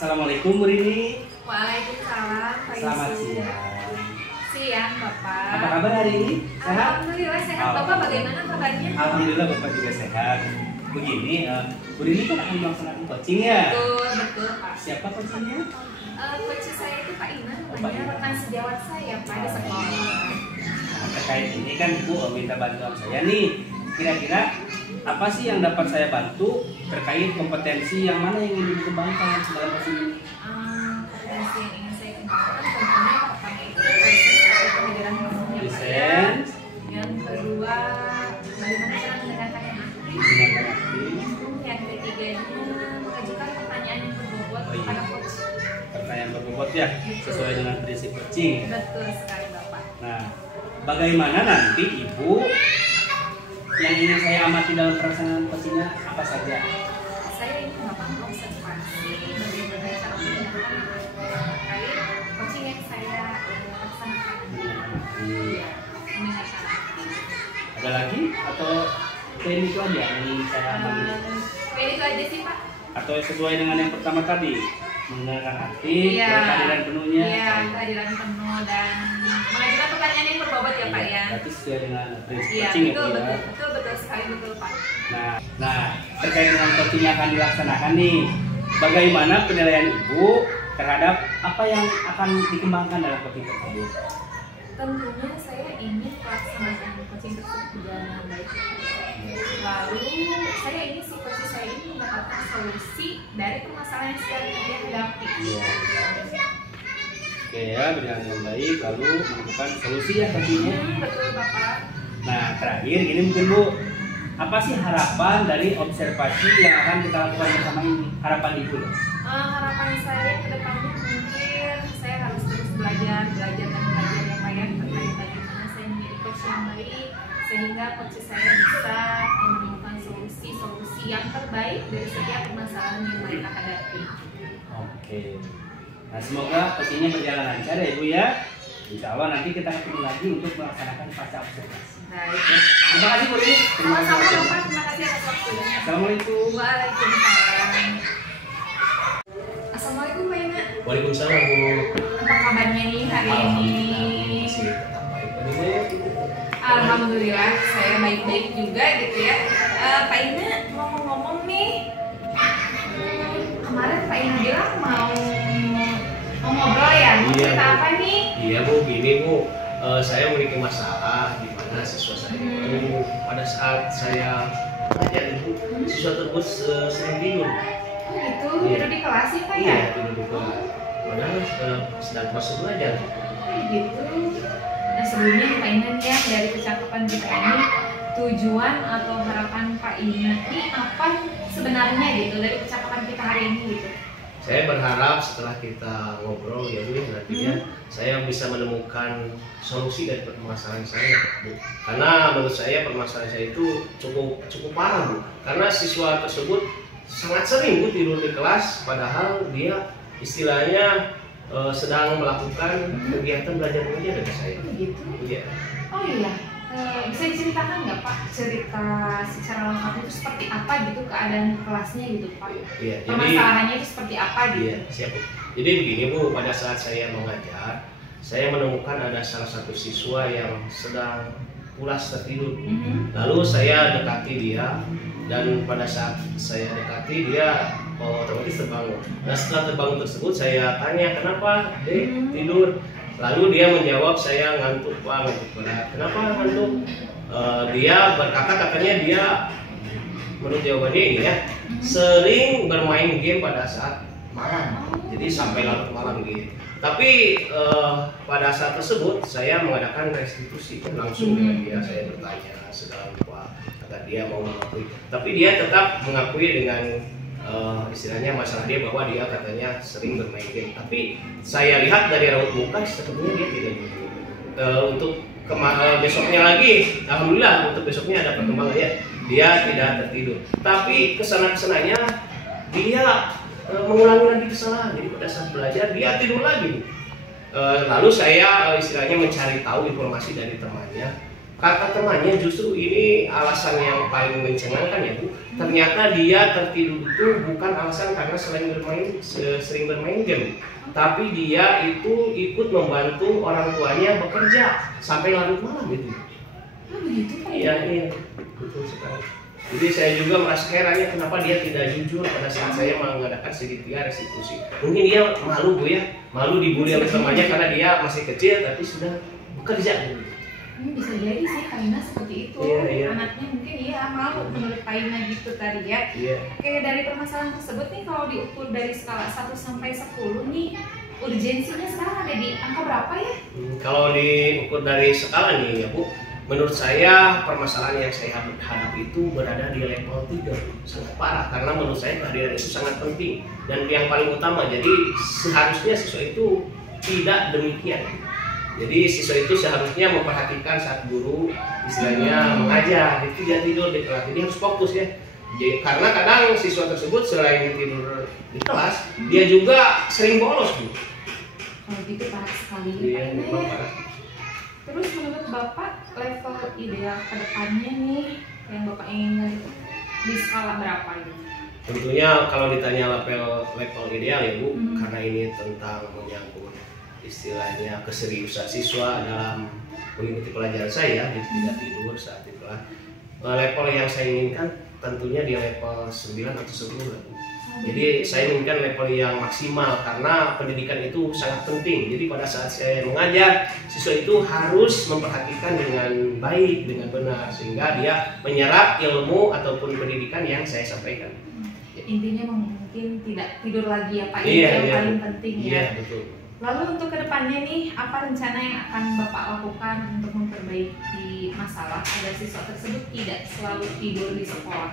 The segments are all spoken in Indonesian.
Assalamualaikum Bu Rini. Waalaikumsalam Pak Selamat Yusuf. siang. Siang Bapak. Apa kabar hari ini? Sehat? Alhamdulillah sehat. Bapak bagaimana kabarnya? Alhamdulillah Bapak juga sehat. Begini, Bu Rini kan akan melaksanakan coaching ya? Betul Pak. Siapa coachingnya? Coach saya itu Pak Ina, Pak namanya Ina. rekan sejawat saya Pak di sekolah. Nah, terkait ini kan Ibu minta bantuan saya nih. Kira-kira apa sih yang dapat saya bantu terkait kompetensi yang mana yang ingin dikembangkan dalam coaching ini? Kompetensi yang ingin saya kembangkan tentunya pertama itu lisensi atau kehadiran penuhnya Pak ya. Lisensi, Yang kedua, bagaimana cara mendengarkan yang aktif. mendengarkan aktif, Yang ketiganya, mengajukan pertanyaan yang berbobot Oh, iya. kepada coach. pertanyaan berbobot ya, sesuai dengan prinsip coaching. Betul sekali Bapak. Nah, bagaimana nanti Ibu yang ingin saya amati dalam pelaksanaan coachingnya apa saja? Saya ini Bapak observasi bagaimana cara mendengarkan terkait coaching yang saya laksanakan. Iya, mendengarkan aktif. Ada lagi atau ini itu aja yang ingin saya amati? Kayak itu aja sih Pak. Atau sesuai dengan yang pertama tadi, mendengarkan aktif, Iya. kehadiran penuhnya. Iya, kehadiran penuh dan mengajukan pertanyaan yang berbobot ya Pak ya. Berarti sesuai dengan prinsip Iya, coaching ya, betul, Bu, ya. betul sekali betul Pak. Nah, terkait dengan coaching yang akan dilaksanakan nih, bagaimana penilaian Ibu terhadap apa yang akan dikembangkan dalam coaching tersebut? Tentunya saya ingin pelaksanaan coaching tersebut berjalan dengan baik. Lalu saya ini si coach saya ini mendapatkan solusi dari permasalahan yang sedang dia hadapi. Iya. Oke ya, berjalan dengan baik, lalu menemukan solusi ya coachingnya. Betul Bapak. Nah, terakhir gini mungkin Bu, apa sih harapan dari observasi yang akan kita lakukan bersama ini? Harapan Ibu loh. Harapan saya ke depannya mungkin saya harus terus belajar ya Pak ya terkait bagaimana saya menjadi coach yang baik sehingga coach saya bisa menemukan solusi yang terbaik dari setiap permasalahan yang mereka hadapi. Oke. Nah, semoga coachingnya berjalan lancar ya Ibu ya. Insya Allah nanti kita ketemu lagi untuk melaksanakan fase observasi. Baik. Terima kasih Bu Rini. Terima kasih. Sama-sama Bapak, terima kasih atas waktunya. Assalamualaikum. Waalaikumsalam. Assalamualaikum Pak Ina. Waalaikumsalam Bu. Apa kabarnya nih hari ini? Masih tetap baik. Bagaimana Ibu? Alhamdulillah saya baik-baik juga gitu ya. Pak Ina mau ngomong nih. Kemarin Pak Ina bilang mau ngobrol ya. Mau Iya, cerita Bu. apa nih? Iya Bu, gini Bu. Saya memiliki masalah di mana siswa saya itu pada saat saya belajar itu siswa tersebut sering tidur. Oh gitu, Iya. tidur di kelas sih Pak ya? Iya, tidur di kelas. Padahal sedang proses belajar. Oh gitu. Nah sebelumnya Pak Ina nih ya dari percakapan kita ini tujuan atau harapan Pak Ina ini apa sebenarnya gitu dari percakapan kita hari ini gitu? Saya berharap setelah kita ngobrol ya Bu, nantinya saya bisa menemukan solusi dari permasalahan saya, Bu. Karena menurut saya permasalahan saya itu cukup parah, Bu. Karena siswa tersebut sangat sering Bu tidur di kelas, padahal dia istilahnya sedang melakukan kegiatan belajar mengajar dengan saya. Oh gitu. Iya. Oh iya. Bisa diceritakan nggak Pak cerita secara lengkap itu seperti apa gitu keadaan kelasnya gitu Pak? Iya. Jadi Permasalahannya itu seperti apa gitu? iya, siap Bu. Jadi begini Bu, pada saat saya mengajar, saya menemukan ada salah satu siswa yang sedang pulas tertidur. Lalu saya dekati dia, dan pada saat saya dekati dia otomatis terbangun. Nah setelah terbangun tersebut saya tanya, kenapa Dek tidur? Lalu dia menjawab, saya ngantuk Pak, ngantuk berat. Kenapa ngantuk? Dia berkata, katanya dia menurut jawabannya ini ya, sering bermain game pada saat malam. Jadi sampai larut malam gitu. Tapi pada saat tersebut saya mengadakan restitusi langsung dengan dia. Saya bertanya segala rupa, kata dia mau mengakui. Tapi dia tetap mengakui dengan istilahnya masalah dia bahwa dia katanya sering bermain game. Tapi saya lihat dari raut muka sebenarnya dia tidak gitu. Untuk besoknya lagi, alhamdulillah untuk besoknya ada perkembangan ya. Dia tidak tertidur. Tapi kesana-kesananya dia mengulangi lagi kesalahan. Jadi pada saat belajar dia tidur lagi. Lalu saya istilahnya mencari tahu informasi dari temannya. kata temannya justru ini alasan yang paling mencengangkan ya Bu. Ternyata dia tertidur itu bukan alasan karena sering bermain game, tapi dia itu ikut membantu orang tuanya bekerja sampai larut malam itu. Begitu Pak? Iya, betul sekali. Jadi saya juga merasa heran ya kenapa dia tidak jujur pada saat saya mengadakan segitiga restitusi. Mungkin dia malu Bu ya, malu dibully oleh temannya karena dia masih kecil tapi sudah bekerja. Bisa jadi sih Kaina seperti itu. Iya. Anaknya mungkin malu menurut Kaina gitu tadi ya. Iya. Oke, dari permasalahan tersebut nih kalau diukur dari skala 1 sampai 10 nih, urgensinya sekarang ada di angka berapa ya? Kalau diukur dari skala nih ya Bu, menurut saya permasalahan yang saya hadapi itu berada di level 3, sangat parah karena menurut saya kehadiran itu sangat penting dan yang paling utama. Jadi seharusnya siswa itu tidak demikian. Jadi siswa itu seharusnya memperhatikan saat guru istilahnya mengajar, itu dia tidur di kelas, jadi harus fokus ya. Jadi, karena kadang siswa tersebut selain tidur di kelas, dia juga sering bolos Bu. Kalau gitu parah sekali. Iya, Kaina memang ya. parah. Terus menurut Bapak level ideal ke depannya nih yang Bapak inginkan itu di skala berapa gitu? Tentunya kalau ditanya level ideal ya Bu, karena ini tentang menyangkut istilahnya keseriusan siswa dalam mengikuti pelajaran saya, jadi tidak tidur saat di kelas. Level yang saya inginkan tentunya di level 9 atau 10 lah Bu. Jadi saya inginkan level yang maksimal karena pendidikan itu sangat penting. Jadi pada saat saya mengajar, siswa itu harus memperhatikan dengan baik, dengan benar sehingga dia menyerap ilmu ataupun pendidikan yang saya sampaikan. Intinya mungkin tidak tidur lagi ya Pak, Iya, yang iya. paling penting ya. Iya, betul. Lalu untuk kedepannya nih, apa rencana yang akan Bapak lakukan untuk memperbaiki masalah agar siswa tersebut tidak selalu tidur di sekolah?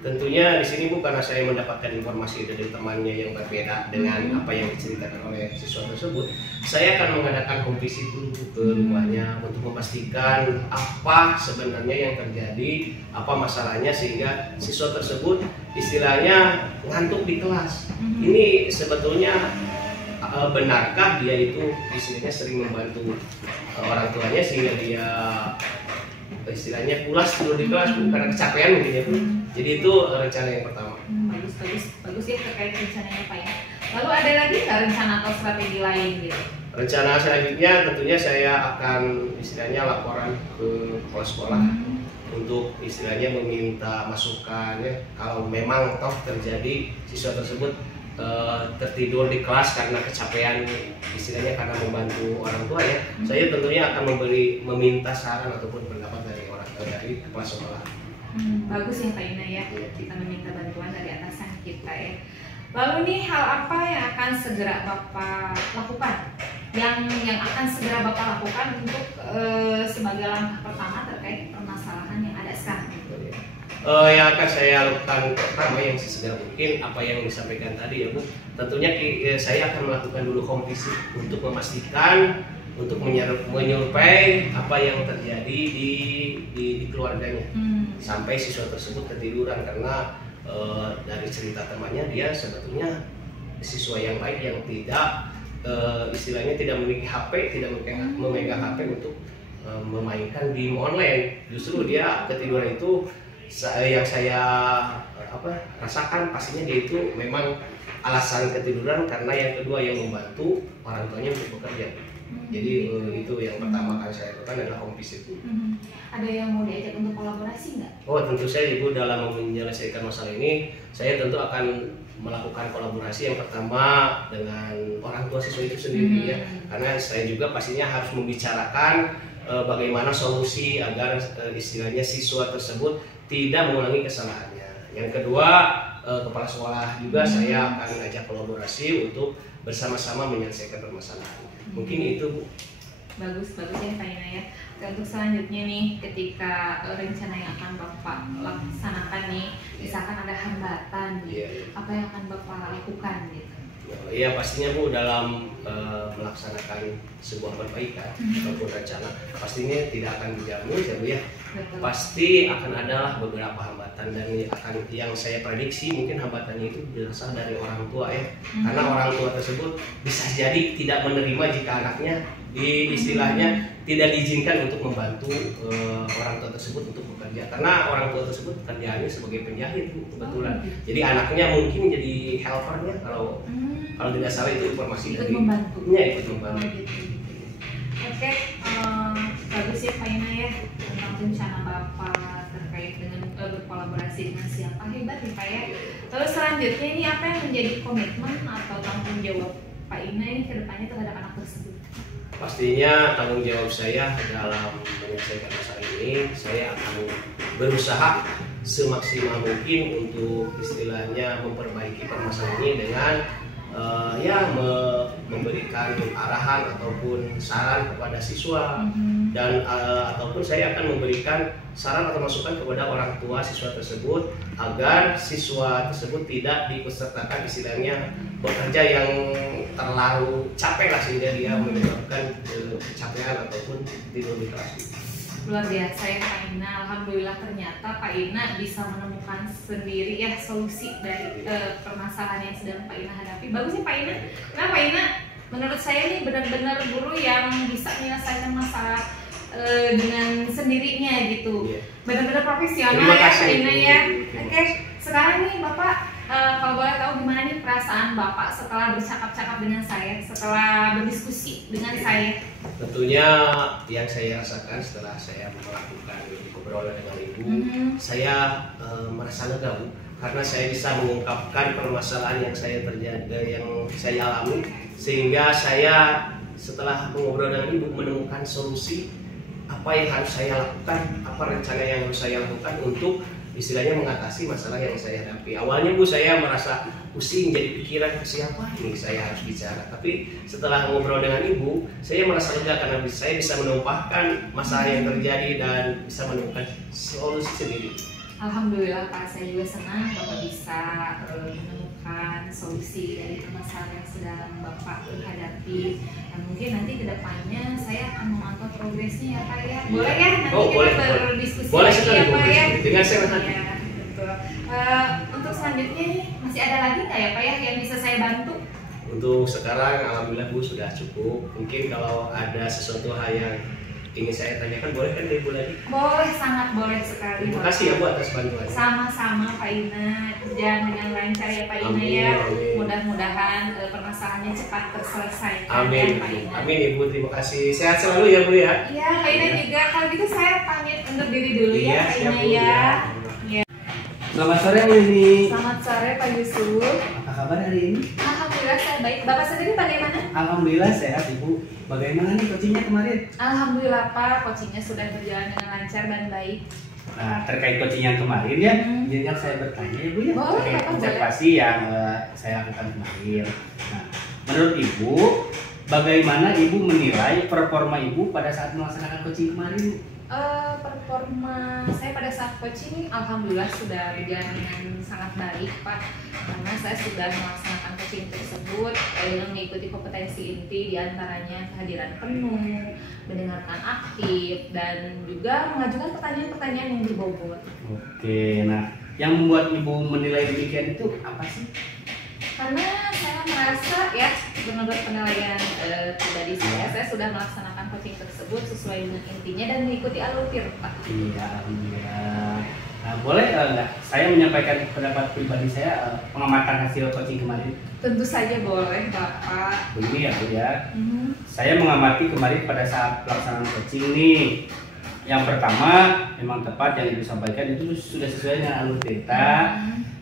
Tentunya di sini Bu, karena saya mendapatkan informasi dari temannya yang berbeda dengan apa yang diceritakan oleh siswa tersebut, saya akan mengadakan home visit dulu ke rumahnya untuk memastikan apa sebenarnya yang terjadi, apa masalahnya sehingga siswa tersebut istilahnya ngantuk di kelas. Ini sebetulnya benarkah dia itu istilahnya sering membantu orang tuanya sehingga dia istilahnya pulas tidur di kelas karena kecapean mungkin ya Bu. Jadi itu rencana yang pertama. Bagus ya terkait rencananya Pak ya. Lalu ada lagi nggak rencana atau strategi lain gitu? Rencana selanjutnya tentunya saya akan istilahnya laporan ke kepala sekolah untuk istilahnya meminta masukan ya kalau memang toh terjadi siswa tersebut tertidur di kelas karena kecapean istilahnya karena membantu orang tua ya. Saya tentunya akan meminta saran ataupun pendapat dari orang tua dari kepala sekolah. Bagus ya Pak Ina ya, kita meminta bantuan dari atasan kita ya. Lalu nih hal apa yang akan segera Bapak lakukan? Yang akan segera Bapak lakukan untuk sebagai langkah pertama terkait permasalahan yang ada sekarang? Yang akan saya lakukan pertama yang sesegera mungkin apa yang disampaikan tadi ya Bu. Tentunya saya akan melakukan dulu home visit untuk memastikan, untuk menyurvei apa yang terjadi di keluarganya sampai siswa tersebut ketiduran karena dari cerita temannya dia sebetulnya siswa yang baik yang tidak istilahnya tidak memiliki HP, tidak memegang HP untuk memainkan game online. Justru dia ketiduran itu yang saya rasakan pastinya dia itu memang alasan ketiduran karena yang kedua yang membantu orang tuanya untuk bekerja. Jadi itu yang pertama kali saya lakukan adalah home visit. Ada yang mau diajak untuk kolaborasi nggak? Oh tentu saja Ibu, dalam menyelesaikan masalah ini saya tentu akan melakukan kolaborasi yang pertama dengan orang tua siswa itu sendiri ya, karena saya juga pastinya harus membicarakan bagaimana solusi agar istilahnya siswa tersebut tidak mengulangi kesalahannya. Yang kedua, kepala sekolah juga saya akan mengajak kolaborasi untuk bersama-sama menyelesaikan permasalahan. Mungkin itu Bu. Bagus ya Pak Ina ya. Untuk selanjutnya nih, ketika rencana yang akan Bapak laksanakan nih, misalkan ada hambatan nih, apa yang akan Bapak lakukan gitu? Ya pastinya Bu, dalam melaksanakan sebuah perbaikan ataupun rencana pastinya tidak akan dijamin ya Bu ya. Betul. Pasti akan ada beberapa hambatan dan yang saya prediksi mungkin hambatannya itu berasal dari orang tua ya. Karena orang tua tersebut bisa jadi tidak menerima jika anaknya istilahnya tidak diizinkan untuk membantu orang tua tersebut untuk bekerja, karena orang tua tersebut kerjaannya sebagai penjahit Bu, kebetulan. Jadi anaknya mungkin jadi helpernya, kalau tidak salah itu informasi ikut dari membantu. Ya, ikut membantu. Gitu. Oke, bagus ya Pak Ina ya tentang rencana Bapak terkait dengan berkolaborasi dengan siapa, hebat ya Pak ya. Terus selanjutnya ini apa yang menjadi komitmen atau tanggung jawab Pak Ina ini ke depannya terhadap anak tersebut? Pastinya tanggung jawab saya dalam menyelesaikan masalah ini, saya akan berusaha semaksimal mungkin untuk istilahnya memperbaiki permasalahan ini dengan memberikan arahan ataupun saran kepada siswa, dan ataupun saya akan memberikan saran atau masukan kepada orang tua siswa tersebut agar siswa tersebut tidak dipesertakan istilahnya bekerja yang terlalu capek lah, sehingga dia menyebabkan kecapean ataupun tidur di kelas. Luar biasa ya Pak Ina, alhamdulillah ternyata Pak Ina bisa menemukan sendiri ya solusi dari permasalahan yang sedang Pak Ina hadapi. Bagus ya Pak Ina, karena Pak Ina menurut saya ini benar-benar guru yang bisa menyelesaikan masalah dengan sendirinya gitu. Benar-benar profesional ya Pak Ina ya. Oke, sekarang nih Bapak kalau boleh tahu gimana nih perasaan Bapak setelah bercakap-cakap dengan saya, setelah berdiskusi dengan saya? Tentunya yang saya rasakan setelah saya melakukan obrolan dengan Ibu, saya merasa lega Bu, karena saya bisa mengungkapkan permasalahan yang saya alami, sehingga saya setelah mengobrol dengan Ibu menemukan solusi apa yang harus saya lakukan, apa rencana yang harus saya lakukan untuk istilahnya mengatasi masalah yang saya hadapi. Awalnya Bu, saya merasa pusing, jadi pikiran ke siapa ini saya harus bicara. Tapi setelah ngobrol dengan Ibu, saya merasa lega karena saya bisa menumpahkan masalah yang terjadi dan bisa menemukan solusi sendiri. Alhamdulillah Pak, saya juga senang Bapak bisa menemukan solusi dari permasalahan yang sedang Bapak hadapi. Dan mungkin nanti kedepannya saya akan memantau progresnya ya Pak ya. Boleh ya nanti kita berdiskusi lagi ya Pak ya. Dengan senang hati. Ya, betul. Untuk selanjutnya nih masih ada lagi nggak ya Pak ya yang bisa saya bantu? Untuk sekarang alhamdulillah Bu sudah cukup. Mungkin kalau ada sesuatu hal yang ingin saya tanyakan, boleh kan Ibu lagi? Boleh, sangat boleh sekali. Terima kasih ya Bu atas bantuannya. Sama-sama Pak Ina, berjalan dengan lancar ya Pak Ina ya. Mudah-mudahan permasalahannya cepat terselesaikan. Amin. Ya, Pak Ina. Amin Ibu, terima kasih. Sehat selalu ya Bu ya. Iya Pak Ina juga. Kalau gitu saya pamit undur diri dulu ya Pak Ina ya. Selamat sore Bu Ini. Selamat sore Pak Yusuf. Apa kabar hari ini? Alhamdulillah saya baik. Bapak sendiri bagaimana? Alhamdulillah sehat Ibu. Bagaimana nih coachingnya kemarin? Alhamdulillah Pak, coachingnya sudah berjalan dengan lancar dan baik. Nah, terkait coaching yang kemarin ya, izinkan saya bertanya ya Bu ya, Boleh, terkait Bapak, observasi yang saya lakukan kemarin. Nah, menurut Ibu, bagaimana Ibu menilai performa Ibu pada saat melaksanakan coaching kemarin? Performa saya pada saat coaching alhamdulillah sudah berjalan dengan sangat baik Pak, karena saya sudah melaksanakan coaching tersebut dengan mengikuti kompetensi inti, diantaranya kehadiran penuh, mendengarkan aktif, dan juga mengajukan pertanyaan-pertanyaan yang berbobot. Oke, nah yang membuat Ibu menilai demikian itu apa sih? Karena saya merasa ya, menurut penilaian pribadi saya sudah melaksanakan coaching tersebut sesuai dengan intinya dan mengikuti alur Pak. Iya, alhamdulillah. Nah, boleh nggak saya menyampaikan pendapat pribadi saya pengamatan hasil coaching kemarin? Tentu saja boleh Bapak. Begini ya Bu ya, saya mengamati kemarin pada saat pelaksanaan coaching nih. Yang pertama memang tepat yang Ibu sampaikan itu sudah sesuai dengan alur cerita.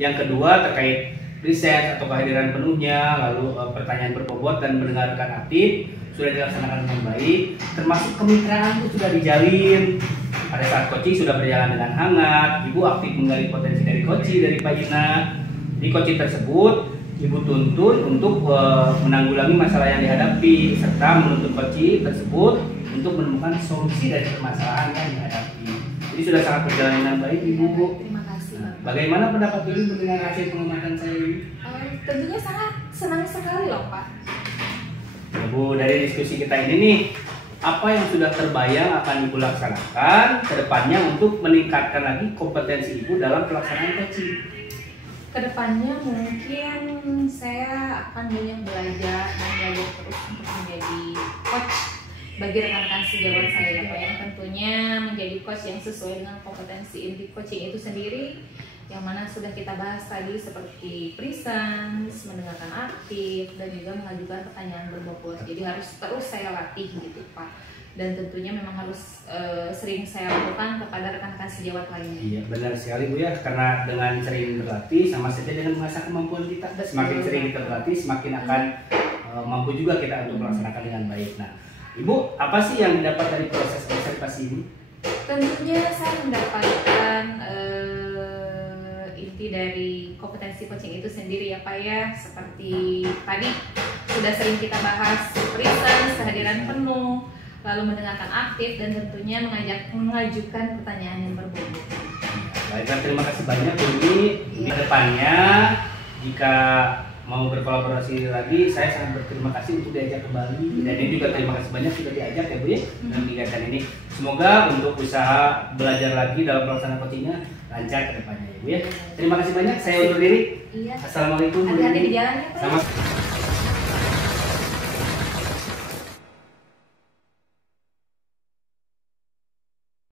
Yang kedua terkait riset atau kehadiran penuhnya, lalu pertanyaan berbobot dan mendengarkan aktif sudah dilaksanakan dengan baik, termasuk kemitraan itu sudah dijalin. Pada saat coaching sudah berjalan dengan hangat, Ibu aktif menggali potensi dari coaching dari Pak Ina. Di coaching tersebut, Ibu tuntun untuk menanggulangi masalah yang dihadapi serta menuntut coaching tersebut untuk menemukan solusi dari permasalahan yang dihadapi. Jadi sudah sangat berjalan dengan baik Ibu. Terima kasih Bapak. Bagaimana pendapat Ibu mendengar hasil pengamatan saya ini? Tentunya sangat senang sekali loh Pak. Ya, Bu, dari diskusi kita ini nih, apa yang sudah terbayang akan Ibu laksanakan ke depannya untuk meningkatkan lagi kompetensi Ibu dalam pelaksanaan coaching? Kedepannya mungkin saya akan banyak belajar dan belajar terus untuk menjadi coach bagi rekan-rekan sejawat saya ya Pak, yang tentunya menjadi coach yang sesuai dengan kompetensi inti coaching itu sendiri, yang mana sudah kita bahas tadi seperti presence, mendengarkan aktif, dan juga mengajukan pertanyaan berbobot. Jadi harus terus saya latih gitu Pak, dan tentunya memang harus sering saya lakukan kepada rekan-rekan sejawat lainnya. Iya benar sekali Bu ya, karena dengan sering berlatih sama saja dengan mengasah kemampuan kita. Semakin sering kita berlatih, semakin akan mampu juga kita untuk melaksanakan dengan baik. Nah Ibu, apa sih yang didapat dari proses observasi ini? Tentunya saya mendapatkan inti dari kompetensi coaching itu sendiri ya Pak ya, seperti tadi sudah sering kita bahas presence, kehadiran penuh, lalu mendengarkan aktif, dan tentunya mengajukan pertanyaan yang berbobot. Baiklah, terima kasih banyak Bu. Di depannya jika mau berkolaborasi lagi, saya sangat berterima kasih untuk diajak kembali. Dan ini juga terima kasih banyak sudah diajak ya Bu ya dalam kegiatan ini. Semoga untuk usaha belajar lagi dalam pelaksanaan coachingnya lancar ke depannya ya Bu ya. Terima kasih banyak. Saya undur diri. Iya. Assalamualaikum. Hati-hati di jalan ya Pak. Sama.